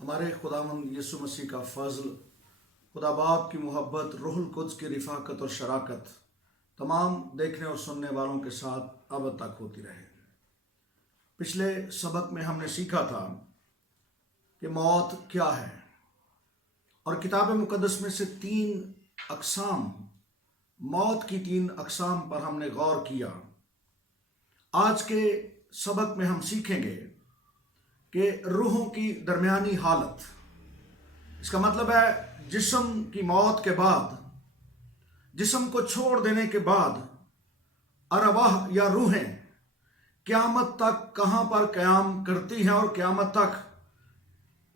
ہمارے خداوند یسوع مسیح کا فضل، خدا باپ کی محبت، روح القدس کی رفاقت اور شراکت تمام دیکھنے اور سننے والوں کے ساتھ اب تک ہوتی رہے۔ پچھلے سبق میں ہم نے سیکھا تھا کہ موت کیا ہے، اور کتاب مقدس میں سے موت کی تین اقسام پر ہم نے غور کیا۔ آج کے سبق میں ہم سیکھیں گے کہ روحوں کی درمیانی حالت، اس کا مطلب ہے جسم کی موت کے بعد، جسم کو چھوڑ دینے کے بعد ارواح یا روحیں قیامت تک کہاں پر قیام کرتی ہیں، اور قیامت تک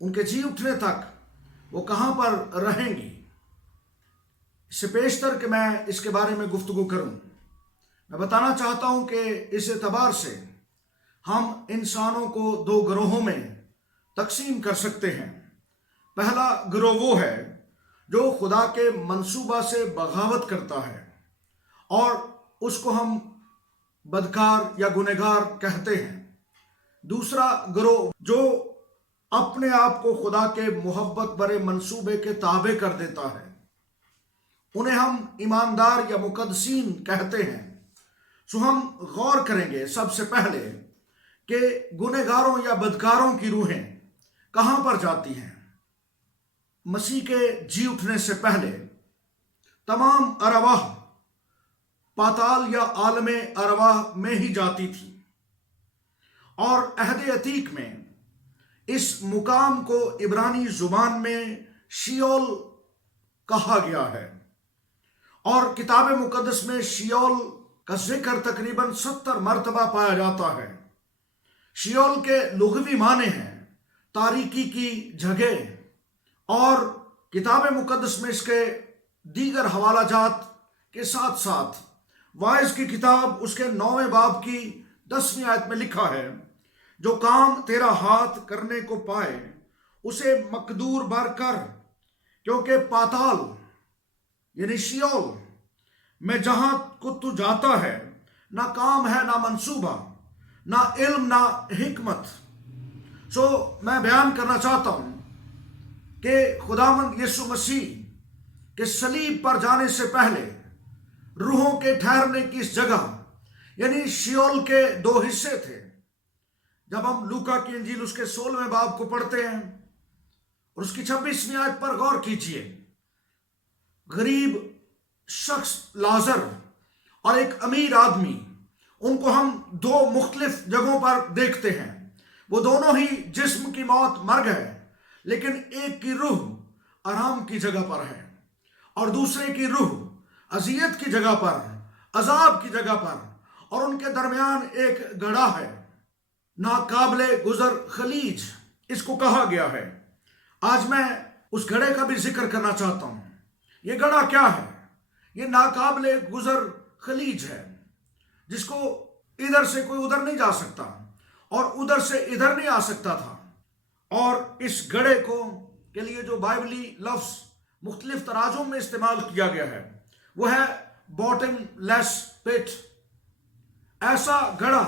ان کے جی اٹھنے تک وہ کہاں پر رہیں گی۔ اس سے پیشتر کہ میں اس کے بارے میں گفتگو کروں، میں بتانا چاہتا ہوں کہ اس اعتبار سے ہم انسانوں کو دو گروہوں میں تقسیم کر سکتے ہیں۔ پہلا گروہ وہ ہے جو خدا کے منصوبہ سے بغاوت کرتا ہے، اور اس کو ہم بدکار یا گنہگار کہتے ہیں۔ دوسرا گروہ جو اپنے آپ کو خدا کے محبت برے منصوبے کے تابع کر دیتا ہے، انہیں ہم ایماندار یا مقدسین کہتے ہیں۔ سو ہم غور کریں گے سب سے پہلے کہ گنہگاروں یا بدکاروں کی روحیں کہاں پر جاتی ہیں۔ مسیح کے جی اٹھنے سے پہلے تمام ارواح پاتال یا عالم ارواح میں ہی جاتی تھی، اور عہد عتیق میں اس مقام کو عبرانی زبان میں شیول کہا گیا ہے، اور کتاب مقدس میں شیول کا ذکر تقریباً 70 مرتبہ پایا جاتا ہے۔ شیول کے لغوی معنی ہیں تاریکی کی جگہ، اور کتاب مقدس میں اس کے دیگر حوالہ جات کے ساتھ ساتھ واعظ کی کتاب اس کے 9ویں باب کی 10ویں آیت میں لکھا ہے، جو کام تیرا ہاتھ کرنے کو پائے اسے مقدور بر کر، کیونکہ پاتال یعنی شیول میں جہاں کو تو جاتا ہے، نہ کام ہے، نہ منصوبہ، نہ علم، نہ حکمت۔ سو میں بیان کرنا چاہتا ہوں کہ خداوند یسوع مسیح کے صلیب پر جانے سے پہلے روحوں کے ٹھہرنے کی اس جگہ یعنی شیول کے 2 حصے تھے۔ جب ہم لوکا کی انجیل اس کے 16ویں باب کو پڑھتے ہیں اور اس کی 26ویں آیت پر غور کیجئے، غریب شخص لازر اور ایک امیر آدمی، ان کو ہم 2 مختلف جگہوں پر دیکھتے ہیں۔ وہ دونوں ہی جسم کی موت مر گئے، لیکن ایک کی روح آرام کی جگہ پر ہے، اور دوسرے کی روح اذیت کی جگہ پر، عذاب کی جگہ پر، اور ان کے درمیان ایک گڑھا ہے، ناقابل گزر خلیج اس کو کہا گیا ہے۔ آج میں اس گڑھے کا بھی ذکر کرنا چاہتا ہوں۔ یہ گڑھا کیا ہے؟ یہ ناقابل گزر خلیج ہے، جس کو ادھر سے کوئی ادھر نہیں جا سکتا، اور ادھر سے ادھر نہیں آ سکتا تھا۔ اور اس گڑھے کو کے لیے جو بائبلی لفظ مختلف تراجم میں استعمال کیا گیا ہے، وہ ہے باٹم لیس پٹ، ایسا گڑھا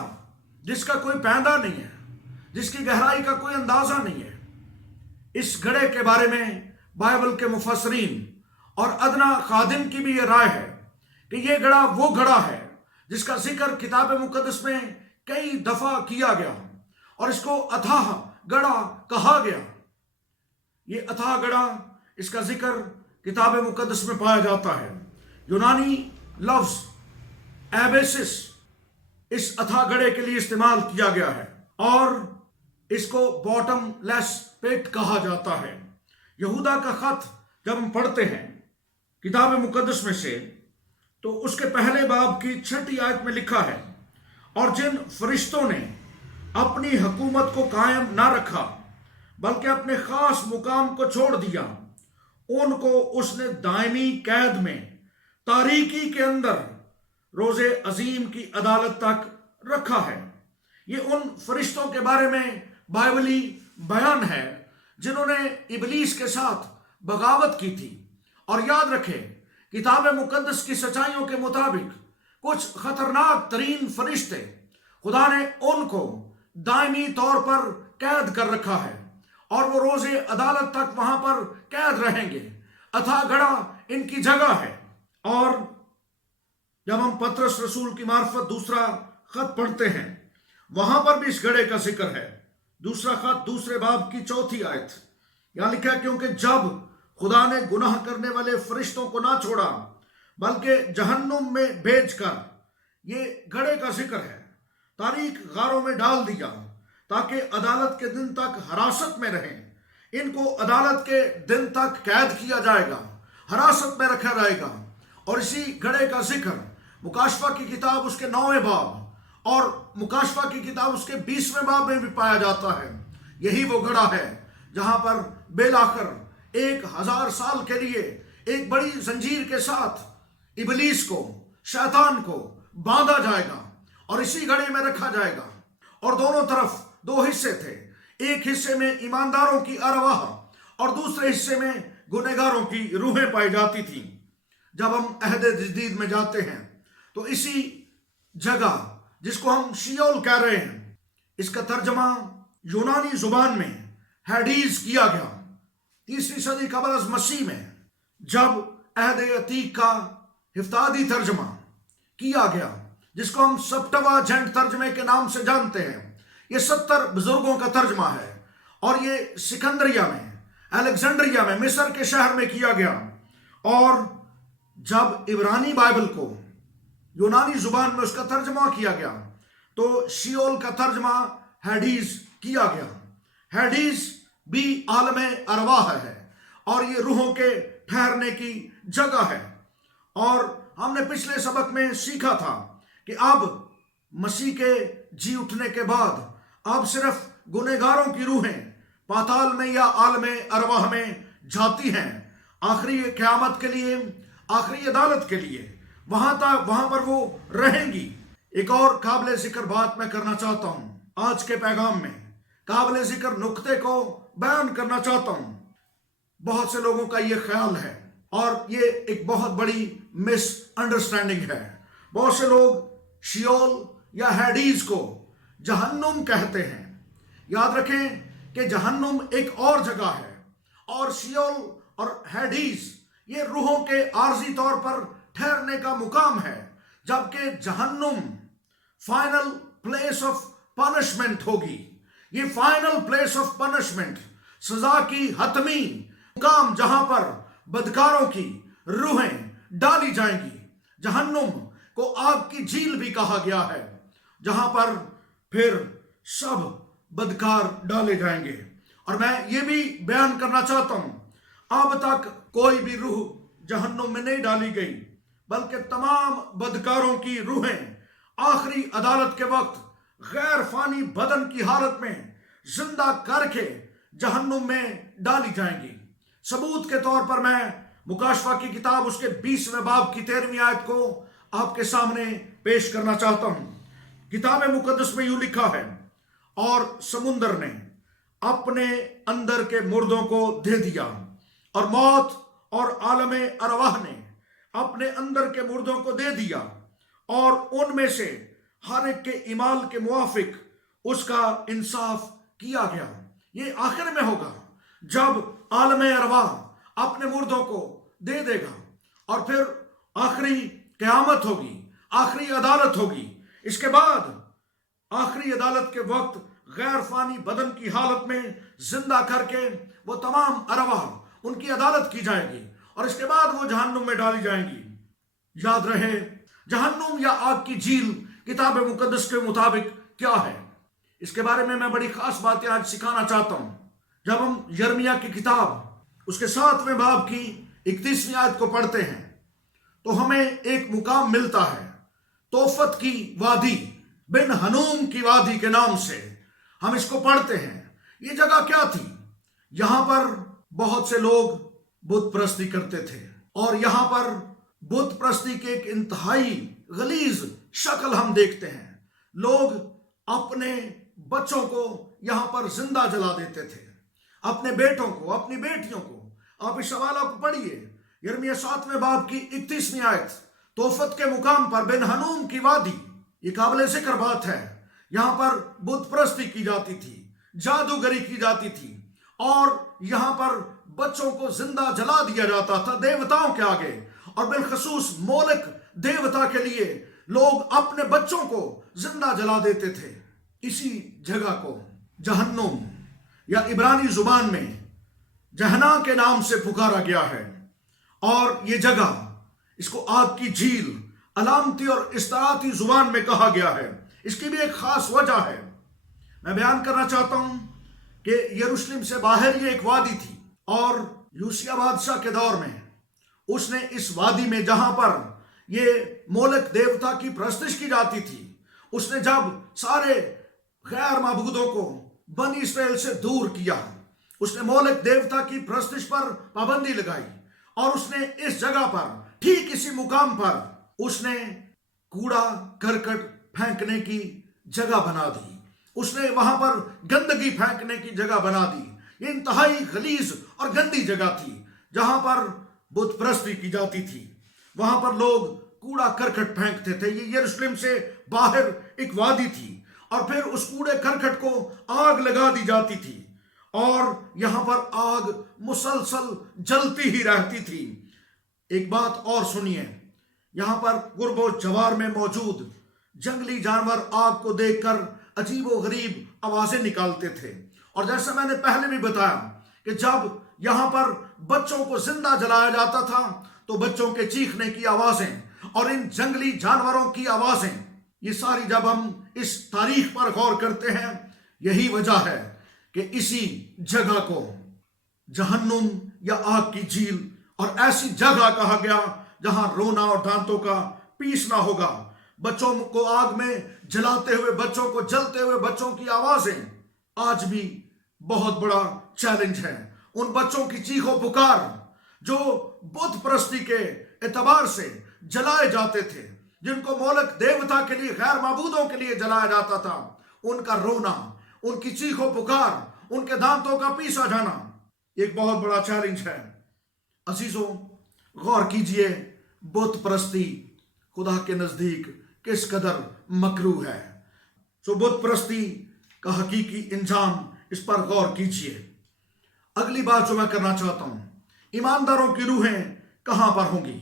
جس کا کوئی پیندہ نہیں ہے، جس کی گہرائی کا کوئی اندازہ نہیں ہے۔ اس گڑھے کے بارے میں بائبل کے مفسرین اور ادنا خادم کی بھی یہ رائے ہے کہ یہ گڑھا وہ گڑھا ہے جس کا ذکر کتاب مقدس میں کئی دفعہ کیا گیا، اور اس کو اتھاہ گڑھا کہا گیا۔ یہ اتھاہ گڑھا، اس کا ذکر کتاب مقدس میں پایا جاتا ہے۔ یونانی لفظ ایبیسس اس اتھاہ گڑھے کے لیے استعمال کیا گیا ہے، اور اس کو باٹم لیس پٹ کہا جاتا ہے۔ یہودا کا خط جب ہم پڑھتے ہیں کتاب مقدس میں سے، تو اس کے پہلے باب کی 6 آیت میں لکھا ہے، اور جن فرشتوں نے اپنی حکومت کو قائم نہ رکھا بلکہ اپنے خاص مقام کو چھوڑ دیا، ان کو اس نے دائمی قید میں تاریکی کے اندر روز عظیم کی عدالت تک رکھا ہے۔ یہ ان فرشتوں کے بارے میں بائبلی بیان ہے جنہوں نے ابلیس کے ساتھ بغاوت کی تھی۔ اور یاد رکھیں، کتاب مقدس کی سچائیوں کے مطابق کچھ خطرناک ترین فرشتے، خدا نے ان کو دائمی طور پر قید کر رکھا ہے، اور وہ روز عدالت تک وہاں پر قید رہیں گے۔ اتھا گڑھا ان کی جگہ ہے۔ اور جب ہم پطرس رسول کی معرفت دوسرا خط پڑھتے ہیں، وہاں پر بھی اس گڑھے کا ذکر ہے۔ دوسرا خط دوسرے باب کی 4 آیت، یہاں لکھا ہے کیونکہ جب خدا نے گناہ کرنے والے فرشتوں کو نہ چھوڑا بلکہ جہنم میں بھیج کر، یہ گڑھے کا ذکر ہے، تاریک غاروں میں ڈال دیا تاکہ عدالت کے دن تک حراست میں رہیں۔ ان کو عدالت کے دن تک قید کیا جائے گا، حراست میں رکھا جائے گا۔ اور اسی گڑھے کا ذکر مکاشفہ کی کتاب اس کے 9ویں باب اور مکاشفہ کی کتاب اس کے 20ویں باب میں بھی پایا جاتا ہے۔ یہی وہ گڑھا ہے جہاں پر بالآخر 1000 سال کے لیے ایک بڑی زنجیر کے ساتھ ابلیس کو، شیطان کو باندھا جائے گا اور اسی گڑھے میں رکھا جائے گا۔ اور دونوں طرف 2 حصے تھے، ایک حصے میں ایمانداروں کی ارواح اور دوسرے حصے میں گنہگاروں کی روحیں پائی جاتی تھیں۔ جب ہم عہد جدید میں جاتے ہیں تو اسی جگہ جس کو ہم شیول کہہ رہے ہیں، اس کا ترجمہ یونانی زبان میں ہیڈیز کیا گیا 3 صدی قبل از مسیح میں، جب عہد عتیق کا ہفتادی ترجمہ کیا گیا جس کو ہم سپٹوا جنٹ ترجمے کے نام سے جانتے ہیں۔ یہ 70 بزرگوں کا ترجمہ ہے اور یہ سکندریہ میں، الیگزینڈریا میں، مصر کے شہر میں کیا گیا۔ اور جب عبرانی بائبل کو یونانی زبان میں اس کا ترجمہ کیا گیا تو شیول کا ترجمہ ہیڈیز کیا گیا۔ ہیڈیز بھی عالم ارواح ہے اور یہ روحوں کے ٹھہرنے کی جگہ ہے۔ اور ہم نے پچھلے سبق میں سیکھا تھا کہ اب مسیح کے جی اٹھنے کے بعد اب صرف گنہگاروں کی روحیں پاتال میں یا عالم ارواح میں جاتی ہیں، آخری قیامت کے لیے، آخری عدالت کے لیے، وہاں پر وہ رہیں گی۔ ایک اور قابل ذکر بات میں کرنا چاہتا ہوں، آج کے پیغام میں قابل ذکر نقطے کو بیان کرنا چاہتا ہوں۔ بہت سے لوگوں کا یہ خیال ہے اور یہ ایک بہت بڑی مس انڈرسٹینڈنگ ہے۔ بہت سے لوگ شیول یا ہیڈیز کو جہنم کہتے ہیں۔ یاد رکھیں کہ جہنم ایک اور جگہ ہے اور شیول اور ہیڈیز یہ روحوں کے عارضی طور پر ٹھہرنے کا مقام ہے، جبکہ جہنم فائنل پلیس آف پنشمنٹ ہوگی۔ یہ فائنل پلیس آف پنشمنٹ، سزا کی حتمی مقام جہاں پر بدکاروں کی روحیں ڈالی جائیں گی۔ جہنم کو آگ کی جھیل بھی کہا گیا ہے، جہاں پر پھر سب بدکار ڈالے جائیں گے۔ اور میں یہ بھی بیان کرنا چاہتا ہوں، اب تک کوئی بھی روح جہنم میں نہیں ڈالی گئی، بلکہ تمام بدکاروں کی روحیں آخری عدالت کے وقت غیر فانی بدن کی حالت میں زندہ کر کے جہنم میں ڈالی جائیں گی۔ ثبوت کے طور پر میں مکاشفہ کی کتاب اس کے 20ویں باب کی 13ویں آیت کو آپ کے سامنے پیش کرنا چاہتا ہوں۔ کتاب مقدس میں یوں لکھا ہے، اور سمندر نے اپنے اندر کے مردوں کو دے دیا، اور موت اور عالم ارواح نے اپنے اندر کے مردوں کو دے دیا، اور ان میں سے ہر ایک کے اعمال کے موافق اس کا انصاف کیا گیا۔ یہ آخر میں ہوگا جب عالم ارواح اپنے مردوں کو دے دے گا اور پھر آخری قیامت ہوگی، آخری عدالت ہوگی۔ اس کے بعد آخری عدالت کے وقت غیر فانی بدن کی حالت میں زندہ کر کے وہ تمام ارواح ان کی عدالت کی جائے گی اور اس کے بعد وہ جہنم میں ڈالی جائیں گی۔ یاد رہے، جہنم یا آگ کی جھیل کتاب مقدس کے مطابق کیا ہے، اس کے بارے میں بڑی خاص باتیں آج سکھانا چاہتا ہوں۔ جب ہم یرمیہ کی کتاب اس کے 7ویں باب کی 31ویں آیت کو پڑھتے ہیں تو ہمیں ایک مقام ملتا ہے، توفت کی وادی، بن ہنوم کی وادی کے نام سے ہم اس کو پڑھتے ہیں۔ یہ جگہ کیا تھی؟ یہاں پر بہت سے لوگ بت پرستی کرتے تھے اور یہاں پر بت پرستی کے ایک انتہائی غلیظ شکل ہم دیکھتے ہیں۔ لوگ اپنے بچوں کو یہاں پر زندہ جلا دیتے تھے، اپنے بیٹوں کو، اپنی بیٹیوں کو۔ آپ اس حوالہ کو پڑھیے، یرمیہ 7ویں باب کی 31ویں آیت، توفت کے مقام پر بن ہنوم کی وادی۔ یہ قابل ذکر بات ہے، یہاں پر بت پرستی کی جاتی تھی، جادوگری کی جاتی تھی اور یہاں پر بچوں کو زندہ جلا دیا جاتا تھا دیوتاؤں کے آگے، اور بالخصوص مولک دیوتا کے لیے لوگ اپنے بچوں کو زندہ جلا دیتے تھے۔ اسی جگہ کو جہنم یا عبرانی زبان میں جہنا کے نام سے پکارا گیا ہے، اور یہ جگہ، اس کو آگ کی جھیل علامتی اور استعاراتی زبان میں کہا گیا ہے۔ اس کی بھی ایک خاص وجہ ہے، میں بیان کرنا چاہتا ہوں کہ یروشلم سے باہر یہ ایک وادی تھی، اور یوسیہ بادشاہ کے دور میں اس نے اس وادی میں جہاں پر یہ مولک دیوتا کی پرستش کی جاتی تھی، اس نے جب سارے غیر معبودوں کو بنی اسرائیل سے دور کیا، اس نے مولک دیوتا کی پرستش پر پابندی لگائی، اور اس نے اس جگہ پر ٹھیک اسی مقام پر اس نے کوڑا کرکٹ پھینکنے کی جگہ بنا دی، اس نے وہاں پر گندگی پھینکنے کی جگہ بنا دی۔ یہ انتہائی غلیظ اور گندی جگہ تھی جہاں پر بت پرستی کی جاتی تھی، وہاں پر لوگ کوڑا کرکٹ پھینکتے تھے۔ یہ یروشلم سے باہر ایک وادی تھی، اور پھر اس کوڑے کرکٹ کو آگ لگا دی جاتی تھی، اور یہاں پر آگ مسلسل جلتی ہی رہتی تھی۔ ایک بات اور سنیے، یہاں پر قرب و جوار میں موجود جنگلی جانور آگ کو دیکھ کر عجیب و غریب آوازیں نکالتے تھے، اور جیسا میں نے پہلے بھی بتایا کہ جب یہاں پر بچوں کو زندہ جلایا جاتا تھا تو بچوں کے چیخنے کی آوازیں اور ان جنگلی جانوروں کی آوازیں، یہ ساری جب ہم اس تاریخ پر غور کرتے ہیں، یہی وجہ ہے کہ اسی جگہ کو جہنم یا آگ کی جھیل اور ایسی جگہ کہا گیا جہاں رونا اور دانتوں کا پیسنا ہوگا۔ بچوں کو آگ میں جلاتے ہوئے، بچوں کو جلتے ہوئے بچوں کی آوازیں آج بھی بہت بڑا چیلنج ہے۔ ان بچوں کی چیخ و پکار جو بت پرستی کے اعتبار سے جلائے جاتے تھے، جن کو مولک دیوتا کے لیے، غیر معبودوں کے لیے جلایا جاتا تھا، ان کا رونا، ان کی چیخ و پکار، ان کے دانتوں کا پیسا جانا ایک بہت بڑا چیلنج ہے۔ عزیزوں، غور کیجئے، بت پرستی خدا کے نزدیک کس قدر مکروہ ہے۔ بت پرستی کا حقیقی انجام، اس پر غور کیجئے۔ اگلی بات جو میں کرنا چاہتا ہوں، ایمانداروں کی روحیں کہاں پر ہوں گی؟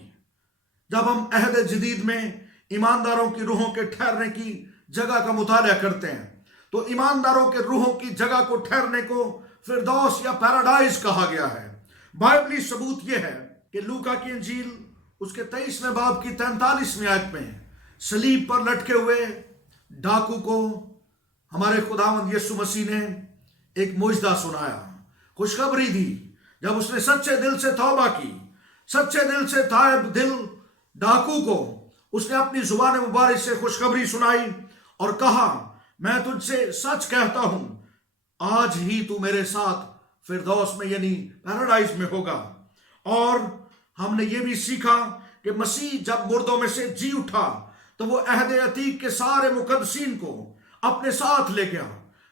جب ہم عہد جدید میں ایمانداروں کی روحوں کے ٹھہرنے کی جگہ کا مطالعہ کرتے ہیں تو ایمانداروں کے روحوں کی جگہ کو ٹھہرنے کو فردوس یا پیراڈائز کہا گیا ہے۔ بائبلی ثبوت یہ ہے کہ لوکا کی انجیل اس کے 23ویں باب کی 43ویں آیت میں صلیب پر لٹکے ہوئے ڈاکو کو ہمارے خداوند یسوع مسیح نے ایک معجزہ سنایا، خوشخبری دی۔ جب اس نے سچے دل سے توبہ کی، سچے دل سے تائب دل ڈاکو کو اس نے اپنی زبان مبارک سے خوشخبری سنائی اور کہا، میں تجھ سے سچ کہتا ہوں، آج ہی تو میرے ساتھ فردوس میں یعنی پیراڈائز میں ہوگا۔ اور ہم نے یہ بھی سیکھا کہ مسیح جب مردوں میں سے جی اٹھا تو وہ عہد عتیق کے سارے مقدسین کو اپنے ساتھ لے گیا۔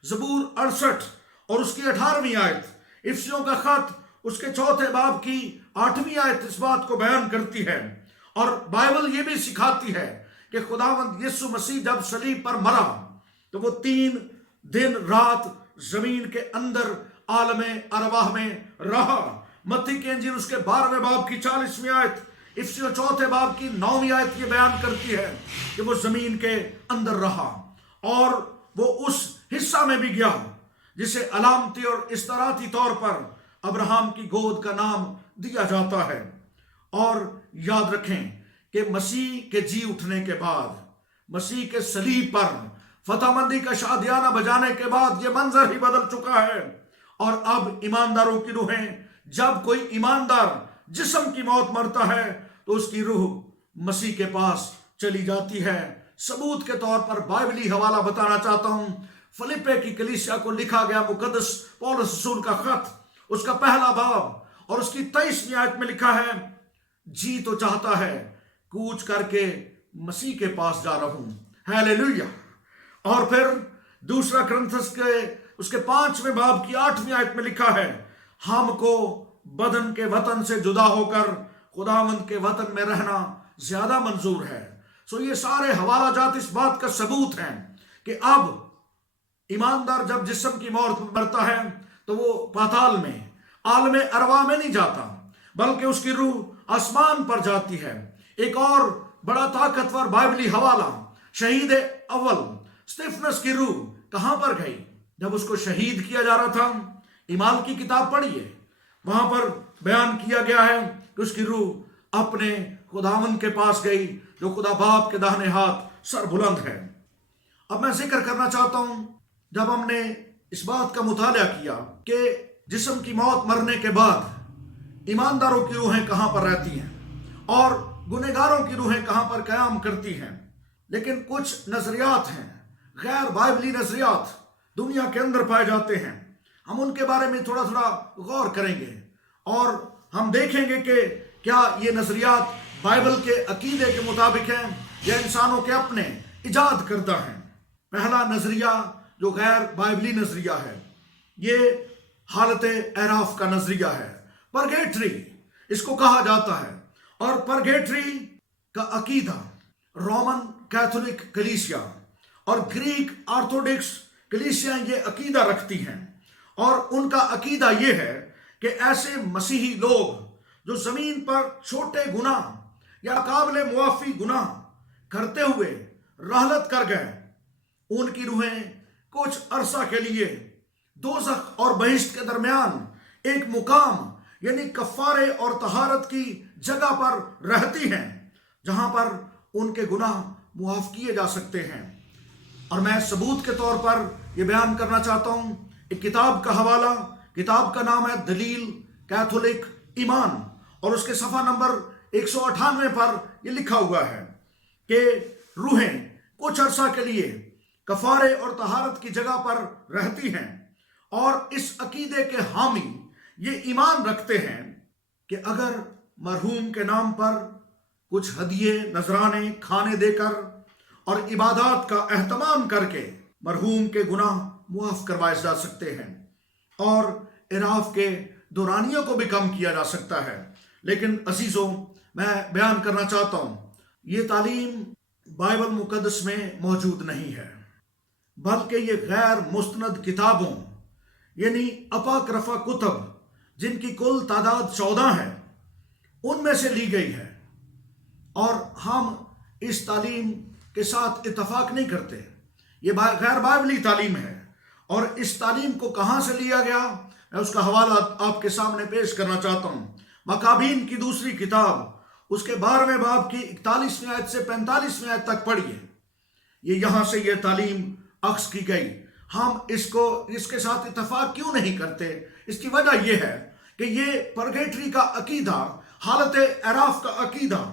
زبور 68 اور اس کی 18ویں آیت، افسیوں کا خط اس کے 4 باب کی 8ویں آیت اس بات کو بیان کرتی ہے، اور بائبل یہ بھی سکھاتی ہے کہ خداوند یسوع مسیح جب صلیب پر مرا تو وہ 3 دن رات زمین کے اندر عالم ارواح میں رہا۔ متی کی انجیل اس کے 12ویں باب کی 40ویں آیت، افسیوں 4 باب کی 9ویں آیت یہ بیان کرتی ہے کہ وہ زمین کے اندر رہا، اور وہ اس حصہ میں بھی گیا جسے علامتی اور استعاراتی طور پر ابراہم کی گود کا نام دیا جاتا ہے۔ اور یاد رکھیں کہ مسیح کے جی اٹھنے کے بعد، مسیح کے صلیب پر فتح مندی کا شادیانہ بجانے کے بعد یہ منظر ہی بدل چکا ہے، اور اب ایمانداروں کی روحیں، جب کوئی ایماندار جسم کی موت مرتا ہے تو اس کی روح مسیح کے پاس چلی جاتی ہے۔ ثبوت کے طور پر بائبلی حوالہ بتانا چاہتا ہوں، فلپے کی کلیسیا کو لکھا گیا مقدس پولس رسول کا خط، اس کا 1 باب اور اس کی 23ویں آیت میں لکھا ہے، جی تو چاہتا ہے کوچ کر کے مسیح کے پاس جا رہوں۔ ہیلیلویا۔ اور پھر 2 کرنتھس کے اس کے 5ویں باب کی 8ویں آیت میں لکھا ہے، ہم کو بدن کے وطن سے جدا ہو کر خداوند کے وطن میں رہنا زیادہ منظور ہے۔ یہ سارے حوالہ جات اس بات کا ثبوت ہیں کہ اب ایماندار جب جسم کی موت مرتا ہے تو وہ پاتال میں عالم ارواح میں نہیں جاتا، بلکہ اس کی روح آسمان پر جاتی ہے۔ ایک اور بڑا طاقتور بائبلی حوالہ، شہید اول اسٹیفنس کی روح کہاں پر گئی؟ جب اس کو شہید کیا جا رہا تھا، اعمال کی کتاب پڑھیے، وہاں پر بیان کیا گیا ہے کہ اس کی روح اپنے خداوند کے پاس گئی جو خدا باپ کے داہنے ہاتھ سر بلند ہے۔ اب میں ذکر کرنا چاہتا ہوں، جب ہم نے اس بات کا مطالعہ کیا کہ جسم کی موت مرنے کے بعد ایمانداروں کی روحیں کہاں پر رہتی ہیں اور گنہگاروں کی روحیں کہاں پر قیام کرتی ہیں، لیکن کچھ نظریات ہیں، غیر بائبلی نظریات دنیا کے اندر پائے جاتے ہیں۔ ہم ان کے بارے میں تھوڑا غور کریں گے اور ہم دیکھیں گے کہ کیا یہ نظریات بائبل کے عقیدے کے مطابق ہیں یا انسانوں کے اپنے ایجاد کردہ ہیں۔ پہلا نظریہ جو غیر بائبلی نظریہ ہے، یہ حالت اعراف کا نظریہ ہے۔ پرگیٹری اس کو کہا جاتا ہے، اور پرگیٹری کا عقیدہ رومن کیتھولک کلیسیا اور گریک آرتھوڈکس کلیسیاں یہ عقیدہ رکھتی ہیں، اور ان کا عقیدہ یہ ہے کہ ایسے مسیحی لوگ جو زمین پر چھوٹے گناہ یا قابل معافی گناہ کرتے ہوئے رحلت کر گئے، ان کی روحیں کچھ عرصہ کے لیے دوزخ اور بہشت کے درمیان ایک مقام یعنی کفارے اور طہارت کی جگہ پر رہتی ہیں، جہاں پر ان کے گناہ معاف کیے جا سکتے ہیں۔ اور میں ثبوت کے طور پر یہ بیان کرنا چاہتا ہوں، ایک کتاب کا حوالہ، کتاب کا نام ہے دلیل کیتھولک ایمان، اور اس کے صفحہ نمبر 198 پر یہ لکھا ہوا ہے کہ روحیں کچھ عرصہ کے لیے کفارے اور طہارت کی جگہ پر رہتی ہیں، اور اس عقیدے کے حامی یہ ایمان رکھتے ہیں کہ اگر مرحوم کے نام پر کچھ ہدیے نذرانے کھانے دے کر اور عبادات کا اہتمام کر کے مرحوم کے گناہ معاف کروائے جا سکتے ہیں، اور اعراف کے دورانیوں کو بھی کم کیا جا سکتا ہے۔ لیکن عزیزوں، میں بیان کرنا چاہتا ہوں، یہ تعلیم بائبل مقدس میں موجود نہیں ہے، بلکہ یہ غیر مستند کتابوں یعنی اپاکرفا کتب، جن کی کل تعداد 14 ہے، ان میں سے لی گئی ہے، اور ہم اس تعلیم کے ساتھ اتفاق نہیں کرتے۔ یہ غیر بائبلی تعلیم ہے، اور اس تعلیم کو کہاں سے لیا گیا، میں اس کا حوالہ آپ کے سامنے پیش کرنا چاہتا ہوں۔ مکابین کی دوسری کتاب، اس کے 12ویں باب کی 41ویں آیت سے 45ویں آیت تک پڑھیے، یہاں سے یہ تعلیم اخذ کی گئی۔ ہم اس کے ساتھ اتفاق کیوں نہیں کرتے؟ اس کی وجہ یہ ہے کہ یہ پرگیٹری کا عقیدہ، حالت اعراف کا عقیدہ،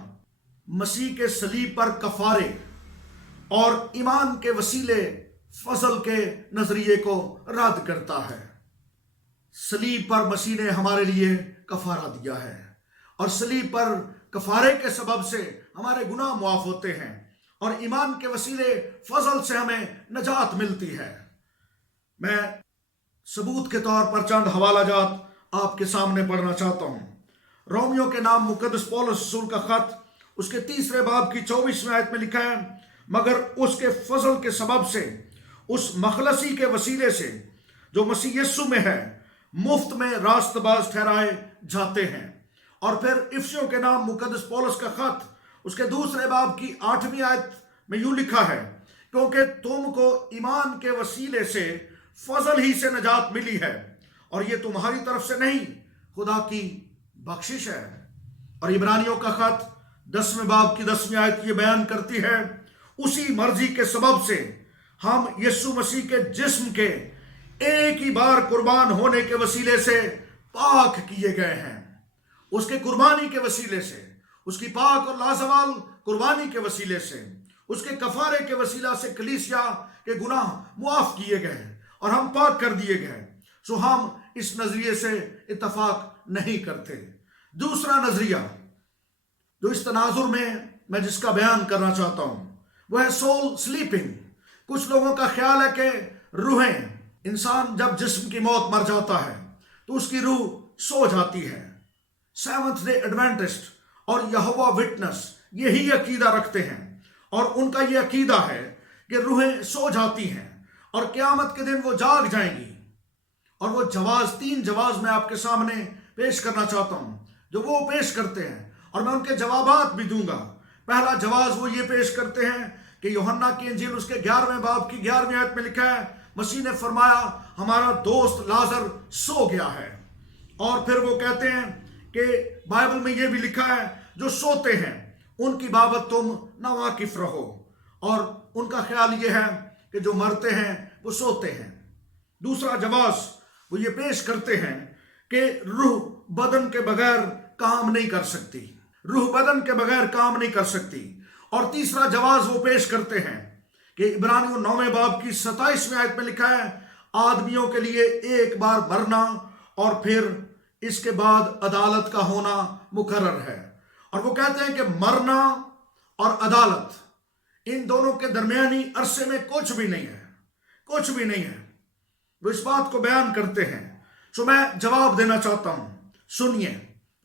مسیح کے صلیب پر کفارے اور ایمان کے وسیلے فضل کے نظریے کو رد کرتا ہے۔ صلیب پر مسیح نے ہمارے لیے کفارہ دیا ہے، اور صلیب پر کفارے کے سبب سے ہمارے گناہ معاف ہوتے ہیں، اور ایمان کے وسیلے فضل سے ہمیں نجات ملتی ہے۔ میں ثبوت کے طور پر چند حوالہ جات آپ کے سامنے پڑھنا چاہتا ہوں۔ رومیو کے نام مقدس پولس رسول کا خط، اس کے 3 باب کی 24ویں آیت میں لکھا ہے، مگر اس کے فضل کے سبب سے، اس مخلصی کے وسیلے سے جو مسیح یسوع میں ہے، مفت میں راست باز ٹھہرائے جاتے ہیں۔ اور پھر افسیوں کے نام مقدس پولس کا خط، اس کے 2 باب کی 8ویں آیت میں یوں لکھا ہے، کیونکہ تم کو ایمان کے وسیلے سے فضل ہی سے نجات ملی ہے، اور یہ تمہاری طرف سے نہیں، خدا کی بخشش ہے۔ اور عبرانیوں کا خط 10ویں باب کی 10ویں آیت یہ بیان کرتی ہے، اسی مرضی کے سبب سے ہم یسوع مسیح کے جسم کے ایک ہی بار قربان ہونے کے وسیلے سے پاک کیے گئے ہیں۔ اس کے قربانی کے وسیلے سے، اس کی پاک اور لازوال قربانی کے وسیلے سے، اس کے کفارے کے وسیلہ سے کلیسیا کے گناہ معاف کیے گئے اور ہم پاک کر دیے گئے۔ سو ہم اس نظریے سے اتفاق نہیں کرتے۔ دوسرا نظریہ جو اس تناظر میں جس کا بیان کرنا چاہتا ہوں، وہ ہے سول سلیپنگ۔ کچھ لوگوں کا خیال ہے کہ روحیں، انسان جب جسم کی موت مر جاتا ہے تو اس کی روح سو جاتی ہے۔ سیونتھ ڈے ایڈوینٹسٹ اور یہوہ وٹنس یہی عقیدہ رکھتے ہیں، اور ان کا یہ عقیدہ ہے کہ روحیں سو جاتی ہیں اور قیامت کے دن وہ جاگ جائیں گی، اور وہ جواز، 3 جواز میں آپ کے سامنے پیش کرنا چاہتا ہوں جو وہ پیش کرتے ہیں، اور میں ان کے جوابات بھی دوں گا۔ پہلا جواز وہ یہ پیش کرتے ہیں کہ یوحنا کی انجیل اس کے 11ویں باب کی 11ویں آیت میں لکھا ہے، مسیح نے فرمایا ہمارا دوست لازر سو گیا ہے۔ اور پھر وہ کہتے ہیں کہ بائبل میں یہ بھی لکھا ہے جو سوتے ہیں ان کی بابت تم ناواقف رہو، اور ان کا خیال یہ ہے کہ جو مرتے ہیں وہ سوتے ہیں۔ دوسرا جواز وہ یہ پیش کرتے ہیں کہ روح بدن کے بغیر کام نہیں کر سکتی، روح بدن کے بغیر کام نہیں کر سکتی۔ اور تیسرا جواز وہ پیش کرتے ہیں کہ عبرانیوں 9ویں باب کی 27ویں آیت میں لکھا ہے آدمیوں کے لیے ایک بار مرنا اور پھر اس کے بعد عدالت کا ہونا مقرر ہے۔ اور وہ کہتے ہیں کہ مرنا اور عدالت ان دونوں کے درمیانی عرصے میں کچھ بھی نہیں ہے، کچھ بھی نہیں ہے۔ وہ اس بات کو بیان کرتے ہیں۔ سو میں جواب دینا چاہتا ہوں، سنیے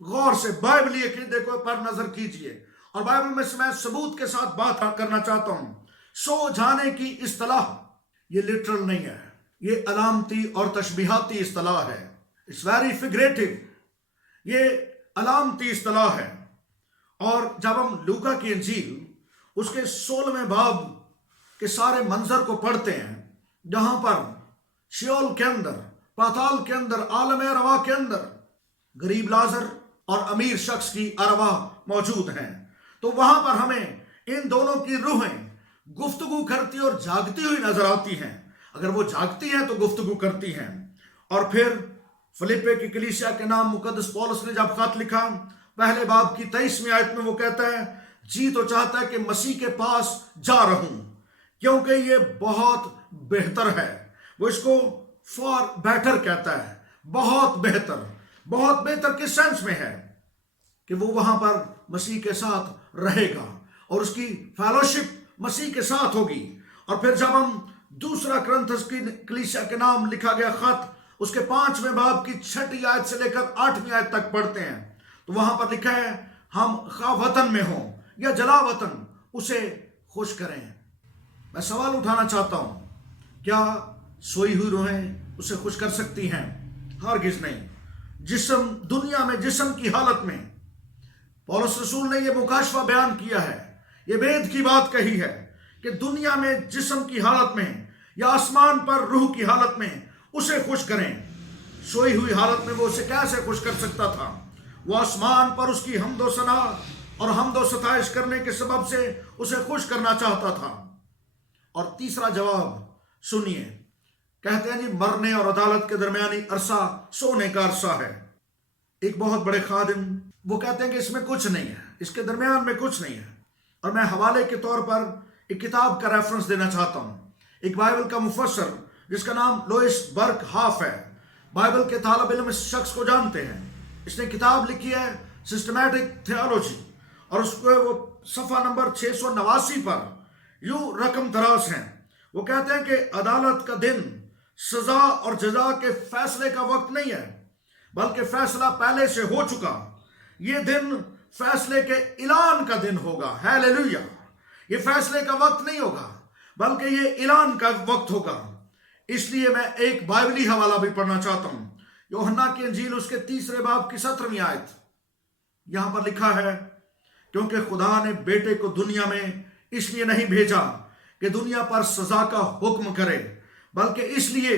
غور سے، بائبلی عقیدے کو پر نظر کیجئے، اور بائبل میں سے میں ثبوت کے ساتھ بات کرنا چاہتا ہوں۔ سو جانے کی اصطلاح یہ لٹرل نہیں ہے، یہ علامتی اور تشبیہاتی اصطلاح ہے۔ اٹس ویری فگریٹو، یہ علامتی اصطلاح ہے۔ اور جب ہم لوکا کی انجیل اس کے 16ویں باب کے سارے منظر کو پڑھتے ہیں جہاں پر شیول کے اندر، پاتال کے اندر، عالم ارواح کے اندر غریب لازر اور امیر شخص کی ارواح موجود ہیں، تو وہاں پر ہمیں ان دونوں کی روحیں گفتگو کرتی اور جاگتی ہوئی نظر آتی ہیں۔ اگر وہ جاگتی ہیں تو گفتگو کرتی ہیں۔ اور پھر فلپے کی کلیسیا کے نام مقدس پولس نے جب خط لکھا، پہلے باب کی 23ویں آیت میں وہ کہتا ہے جی تو چاہتا ہے کہ مسیح کے پاس جا رہوں کیونکہ یہ بہت بہتر ہے۔ وہ اس کو فار بیٹر کہتا ہے، بہت بہتر۔ بہت بہتر کس سینس میں ہے کہ وہ وہاں پر مسیح کے ساتھ رہے گا اور اس کی فیلوشپ مسیح کے ساتھ ہوگی۔ اور پھر جب ہم دوسرا کرنتھس کی کلیسیا کے نام لکھا گیا خط اس کے 5ویں باب کی 6 آیت سے لے کر 8ویں آیت تک پڑھتے ہیں تو وہاں پر لکھا ہے ہم خواہ وطن میں ہوں یا جلا وطن اسے خوش کریں۔ میں سوال اٹھانا چاہتا ہوں، کیا سوئی ہوئی روحیں اسے خوش کر سکتی ہیں؟ ہرگز نہیں۔ جسم، دنیا میں جسم کی حالت میں پولس رسول نے یہ مکاشفہ بیان کیا ہے، یہ بید کی بات کہی ہے کہ دنیا میں جسم کی حالت میں یا آسمان پر روح کی حالت میں اسے خوش کریں۔ سوئی ہوئی حالت میں وہ اسے کیسے خوش کر سکتا تھا؟ وہ آسمان پر اس کی حمد و ثنا اور حمد و ستائش کرنے کے سبب سے اسے خوش کرنا چاہتا تھا۔ اور تیسرا جواب سنیے، کہتے ہیں جی مرنے اور عدالت کے درمیانی عرصہ سونے کا عرصہ ہے۔ ایک بہت بڑے خادم وہ کہتے ہیں کہ اس میں کچھ نہیں ہے، اس کے درمیان میں کچھ نہیں ہے۔ اور میں حوالے کے طور پر ایک کتاب کا ریفرنس دینا چاہتا ہوں، ایک بائبل کا مفسر جس کا نام لوئس برک ہاف ہے۔ بائبل کے طالب علم اس شخص کو جانتے ہیں۔ اس نے کتاب لکھی ہے سسٹمیٹک تھیالوجی، اور اس کو وہ صفحہ نمبر 689 پر یوں رقم دراز ہیں۔ وہ کہتے ہیں کہ عدالت کا دن سزا اور جزا کے فیصلے کا وقت نہیں ہے، بلکہ فیصلہ پہلے سے ہو چکا۔ یہ دن فیصلے کے اعلان کا دن ہوگا۔ ہیلیلویا! یہ فیصلے کا وقت نہیں ہوگا بلکہ یہ اعلان کا وقت ہوگا۔ اس لیے میں ایک بائبلی حوالہ بھی پڑھنا چاہتا ہوں، یوحنا کی انجیل اس کے 3 باب کی 17ویں آیت۔ یہاں پر لکھا ہے کیونکہ خدا نے بیٹے کو دنیا میں اس لیے نہیں بھیجا کہ دنیا پر سزا کا حکم کرے، بلکہ اس لیے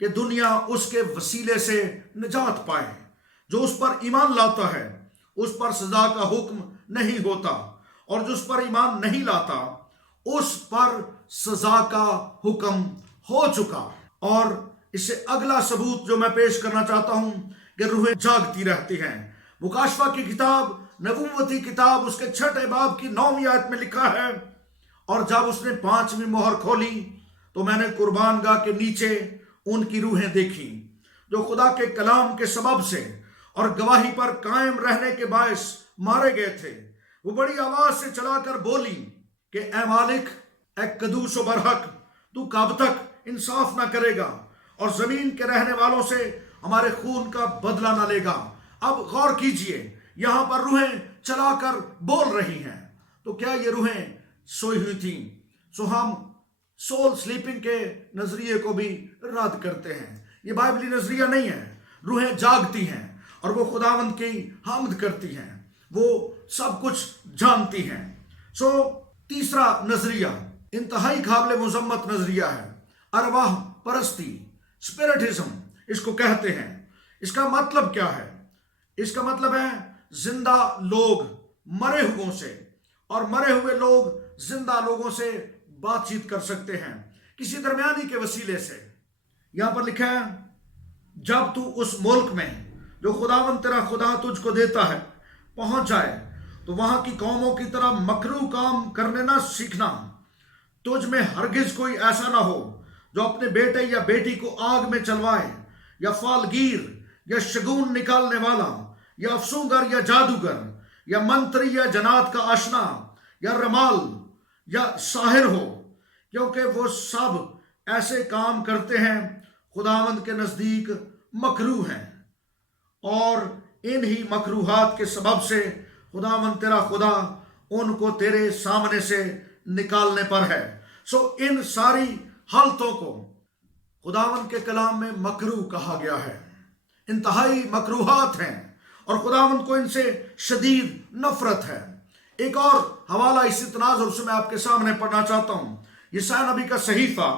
کہ دنیا اس کے وسیلے سے نجات پائے۔ جو اس پر ایمان لاتا ہے اس پر سزا کا حکم نہیں ہوتا، اور جو اس پر ایمان نہیں لاتا اس پر سزا کا حکم ہو چکا۔ اور اس سے اگلا ثبوت جو میں پیش کرنا چاہتا ہوں کہ روحیں جاگتی رہتی ہیں۔ مکاشفہ کی کتاب، نبوتی کتاب، اس کے 6 باب کی 9ویں آیت میں لکھا ہے اور جب اس نے 5ویں مہر کھولی تو میں نے قربان گاہ کے نیچے ان کی روحیں دیکھی جو خدا کے کلام کے سبب سے اور گواہی پر قائم رہنے کے باعث مارے گئے تھے۔ وہ بڑی آواز سے چلا کر بولی کہ اے مالک، اے قدوس و برحق، تو کب تک انصاف نہ کرے گا اور زمین کے رہنے والوں سے ہمارے خون کا بدلہ نہ لے گا؟ اب غور کیجئے، یہاں پر روحیں چلا کر بول رہی ہیں، تو کیا یہ روحیں سوئی ہوئی تھیں؟ سو ہم سول سلیپنگ کے نظریے کو بھی رد کرتے ہیں۔ یہ بائبلی نظریہ نہیں ہے۔ روحیں جاگتی ہیں اور وہ خداوند کی حمد کرتی ہیں، وہ سب کچھ جانتی ہیں۔ تیسرا نظریہ انتہائی قابل مذمت نظریہ ہے، ارواح پرستی، اسپرٹزم اس کو کہتے ہیں۔ اس کا مطلب کیا ہے؟ اس کا مطلب ہے زندہ لوگ مرے ہوئوں سے اور مرے ہوئے لوگ زندہ لوگوں سے بات چیت کر سکتے ہیں کسی درمیانی کے وسیلے سے۔ یہاں پر لکھا ہے جب تو اس ملک میں جو خداوند تیرا خدا تجھ کو دیتا ہے پہنچ جائے تو وہاں کی قوموں کی طرح مکروہ کام کرنے نہ سیکھنا۔ تجھ میں ہرگز کوئی ایسا نہ ہو جو اپنے بیٹے یا بیٹی کو آگ میں چلوائے، یا فالگیر، یا شگون نکالنے والا، یا افسونگر، یا جادوگر، یا منتری، یا جنات کا آشنا، یا رمال، یا ساحر ہو، کیونکہ وہ سب ایسے کام کرتے ہیں خداوند کے نزدیک مکروہ ہیں، اور انہی مکروہات کے سبب سے خداوند تیرا خدا ان کو تیرے سامنے سے نکالنے پر ہے۔ ان ساری حالتوں کو خداوند کے کلام میں مکروہ کہا گیا ہے، انتہائی مکروہات ہیں اور خداوند کو ان سے شدید نفرت ہے۔ ایک اور حوالہ اسی تناظر سے میں آپ کے سامنے پڑھنا چاہتا ہوں۔ یسایا نبی کا صحیفہ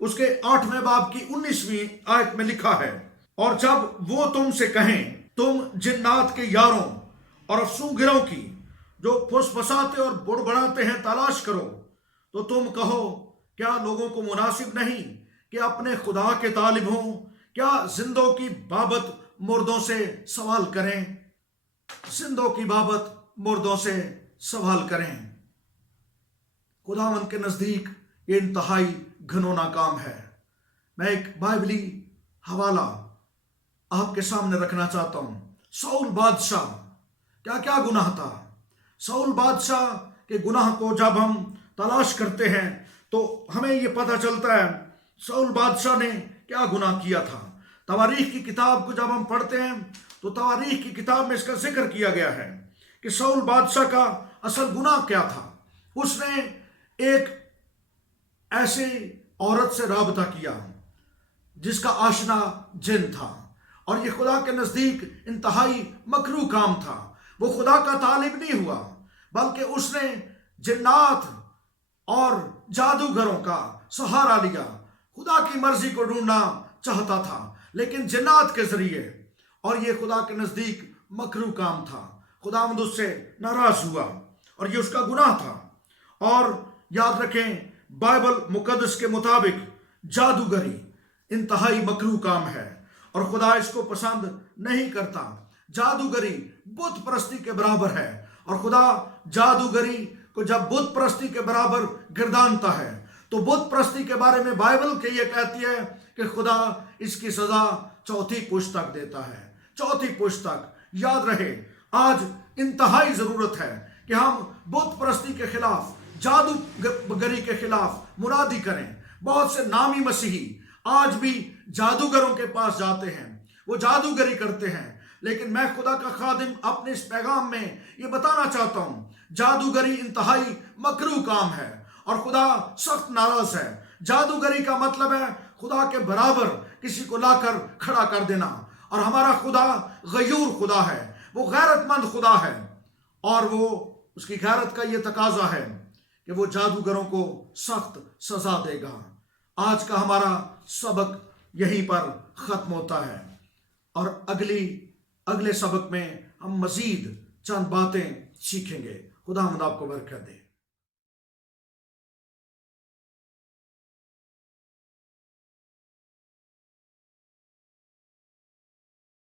اس کے 8ویں باب کی 19ویں آیت میں لکھا ہے، اور جب وہ تم سے کہیں تم جنات کے یاروں اور افسونگروں کی جو پھسپھساتے اور بڑبڑاتے ہیں تلاش کرو، تو تم کہو کیا لوگوں کو مناسب نہیں کہ اپنے خدا کے طالب ہوں؟ کیا زندوں کی بابت مردوں سے سوال کریں؟ زندوں کی بابت مردوں سے سوال کریں۔ خداوند کے نزدیک یہ انتہائی گھنونا کام ہے۔ میں ایک بائبلی حوالہ آپ کے سامنے رکھنا چاہتا ہوں۔ ساؤل بادشاہ کیا کیا گناہ تھا؟ ساؤل بادشاہ کے گناہ کو جب ہم تلاش کرتے ہیں تو ہمیں یہ پتہ چلتا ہے ساؤل بادشاہ نے کیا گناہ کیا تھا۔ تواریخ کی کتاب کو جب ہم پڑھتے ہیں تو تواریخ کی کتاب میں اس کا ذکر کیا گیا ہے کہ ساؤل بادشاہ کا اصل گناہ کیا تھا۔ اس نے ایک ایسے عورت سے رابطہ کیا جس کا آشنا جن تھا، اور یہ خدا کے نزدیک انتہائی مکروہ کام تھا۔ وہ خدا کا طالب نہیں ہوا، بلکہ اس نے جنات اور جادوگروں کا سہارا لیا۔ خدا کی مرضی کو ڈھونڈنا چاہتا تھا لیکن جنات کے ذریعے، اور یہ خدا کے نزدیک مکروہ کام تھا۔ خداوند اس سے ناراض ہوا اور یہ اس کا گناہ تھا۔ اور یاد رکھیں بائبل مقدس کے مطابق جادوگری انتہائی مکروہ کام ہے اور خدا اس کو پسند نہیں کرتا۔ جادوگری بت پرستی کے برابر ہے، اور خدا جادوگری کو جب بت پرستی کے برابر گردانتا ہے تو بت پرستی کے بارے میں بائبل کہ یہ کہتی ہے کہ خدا اس کی سزا 4تھی پشت تک دیتا ہے۔ 4تھی پشت تک۔ یاد رہے آج انتہائی ضرورت ہے کہ ہم بت پرستی کے خلاف، جادوگری کے خلاف منادی کریں۔ بہت سے نامی مسیحی آج بھی جادوگروں کے پاس جاتے ہیں، وہ جادوگری کرتے ہیں، لیکن میں خدا کا خادم اپنے اس پیغام میں یہ بتانا چاہتا ہوں جادوگری انتہائی مکروہ کام ہے اور خدا سخت ناراض ہے۔ جادوگری کا مطلب ہے خدا کے برابر کسی کو لا کر کھڑا کر دینا، اور ہمارا خدا غیور خدا ہے، وہ غیرت مند خدا ہے، اور وہ اس کی غیرت کا یہ تقاضا ہے کہ وہ جادوگروں کو سخت سزا دے گا۔ آج کا ہمارا سبق یہیں پر ختم ہوتا ہے، اور اگلے سبق میں ہم مزید چند باتیں سیکھیں گے۔ خداوند آپ کو برکت دے۔